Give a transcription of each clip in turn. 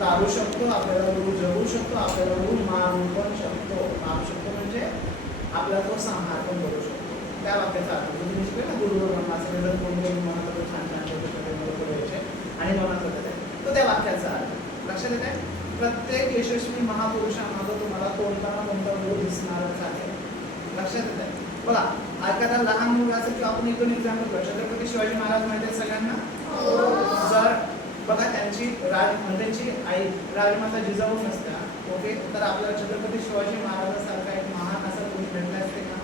तारू शकतो, आपल्याला गुरु जगू शकतो, आपल्याला गुरु मारू पण शकतो. मारू शकतो म्हणजे आपला तो संहार पण करू शकतो. त्या वाक्याचा अर्थ तुम्ही शिकले ना, गुरुवर म्हणण्याचं वेगळं कोण म्हणत होतं, छान छान छोटे छोटे बरोबर यायचे आणि म्हणत होते तो त्या वाक्याचा अर्थ लक्षात येत आहे. प्रत्येक यशस्वी महापुरुषांमध्ये तुम्हाला कोणता ना कोणता गुरु दिसणारच आहे. लक्षात येत आहे. बघा एखादा लहान मुलगा असेल किंवा आपण इथून एक्झाम्पल करू, छत्रपती शिवाजी महाराज माहिती आहे सगळ्यांना. जर बघा त्यांची आई राजमाता जिजाऊ नसत्या, ओके, तर आपल्याला छत्रपती शिवाजी महाराजांसारखा एक महान असा पुरुष भेटला असते का?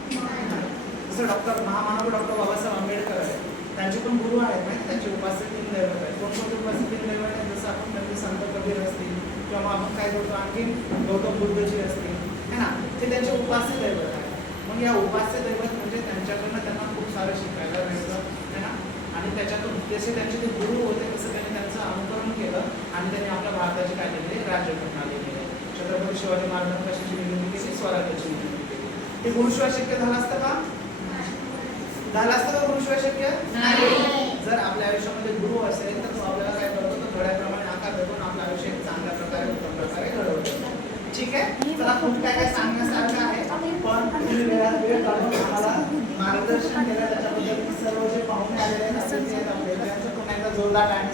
जसं महामानव डॉक्टर बाबासाहेब आंबेडकर आहे, त्यांचे पण गुरु आहेत ना, त्यांचे उपास्य 3 दैवत आहेत. कोणकोणते उपास्य 3 दैवत आहेत? जसं आपण म्हणजे संत कबीर असतील किंवा आपण काय करतो आणखी गौतम बुद्धजी असतील है ना, ते त्यांचे उपास्य दैवत आहेत. मग या उपास्य दैवत म्हणजे त्यांच्याकडनं त्यांना खूप सारं शिकायला मिळतं है ना, आणि त्याच्यातून जसे त्यांचे जे गुरु होते तसं त्यांनी त्यांचं अनुकरण केलं आणि त्यांनी आपल्या भारताची काय केली, राज्यघटना लिहिली आहे. छत्रपती शिवाजी महाराजांनी कशाची निर्मिती केली? स्वराज्याची निर्मिती केली. ते गुरुशिवाय शक्य झालं असतं का? झालं असतं का गुरुशिवाय शक्य? नाही. जर आपल्या आयुष्यामध्ये गुरु असेल तर तो आपल्याला काय करतो, तो घड्याप्रमाणे आकार देतो आणि आपलं आयुष्य एक चांगल्या प्रकारे उत्तम प्रकारे घडवतो. ठीक आहे, चला खूप काय काय सांगण्यासारखं आहे, पण तुम्ही वेळ काढून आम्हाला मार्गदर्शन केलं त्याच्याबद्दल सर्व जे पाहुणे आलेले आहेत त्यांचं पुन्हा एकदा जोरदार टाइम